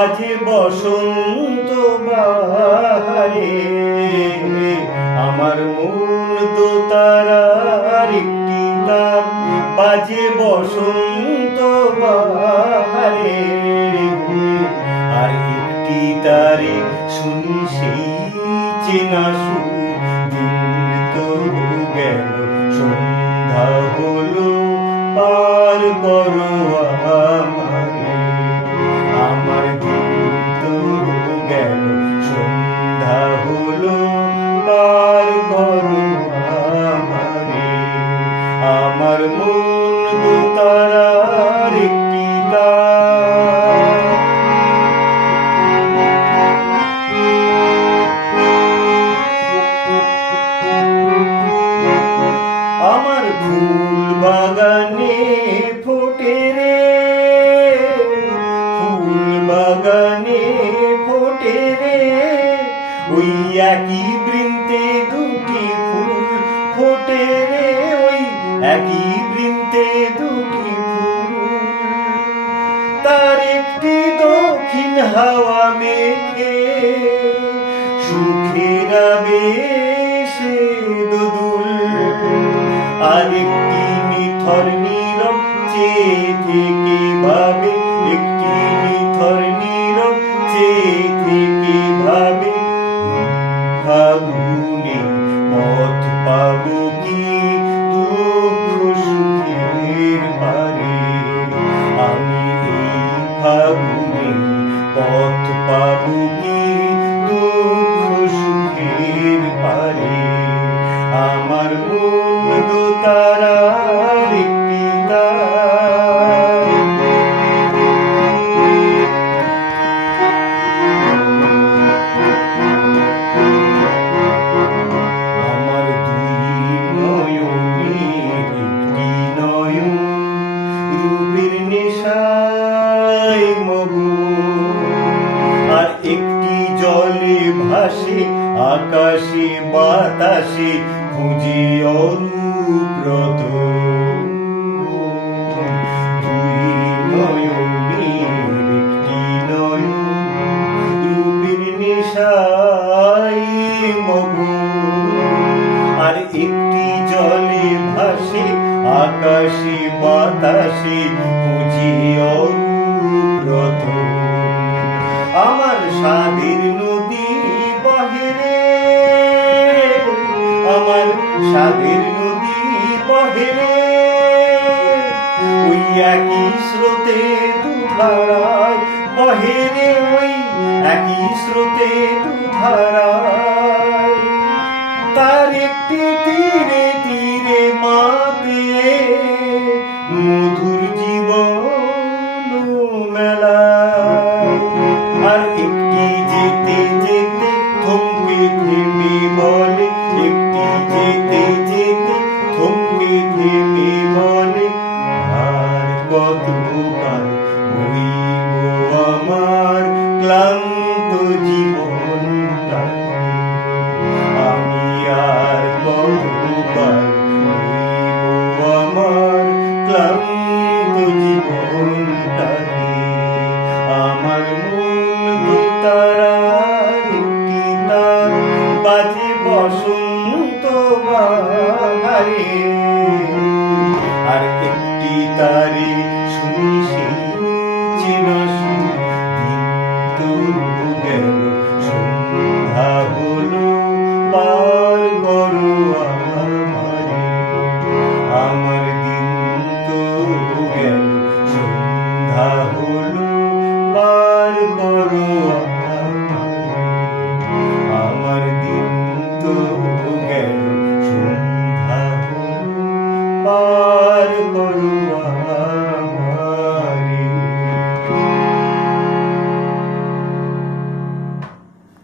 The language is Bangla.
বাজে বসন্ত বাহারে, আমার মন দোতারার একটি তার বাজে বসন্ত বাহারে, আর একটি তারে শুনি সেই চেনা সুর। দিন তো গেল, সন্ধ্যা হলো, পার করো আমারে। আমার দিন তো গেল, সন্ধ্যা হলো, পার করো আমারে। আমার মন দোতারার একটি তার। আমার ফুল বাগানে ফোটে রে, ফুল বাগানে ফোটে রে, ওই একই বৃন্তে দুটি ফুল ফোটে রে, ওই একই বৃন্তে দুটি ফুল। তার একটি দক্ষিণ হাওয়া মেঘে সুখের আবেশে দোদুল, আরেকটি নিথর নীরব চেয়ে থেকে ভাবে, একটি নিথর নীরব চেয়ে থেকে ভাবে, ফাগুনে পথ পাবো কি দুঃখ সুখের পারে। আমি এই ফাগুনে পথ পাবো কি দুঃখ সুখের পারে। আমার মন দোতারার একটি তার। আমার দুই নয়নের একটি নয়ন রূপের নেশায় মগ্ন, আর একটি জলে ভাসে আকাশে বাতাসে খুঁজে অরূপ রতন। দুই নয়নের একটি নয়ন রূপের নেশায় মগ্ন, আর একটি জলে ভাসে আকাশে বাতাসে খুঁজে অরূপ রতন। আমার স্বাদের নদী বহে রে, আমার স্বাদের নদী বহে রে, ওই একই স্রোতে দুধারায় বহে রে, ওই একই স্রোতে দুধারায়। তার একটি তীরে তীরে মাতে মধুর জীবন মেলায়, আর একটি যেতে যেতে থমকে থেমে বলে, একটি যেতে যেতে থমকে থেমে বলে, আর কতকাল বইব আমার ক্লান্ত জীবনটাকে। আমি আর কতকাল বইব আমার ক্লান্ত জীবনটাকে। আমার মন দোতারার একটি তার বাজে বসন্ত বাহারে।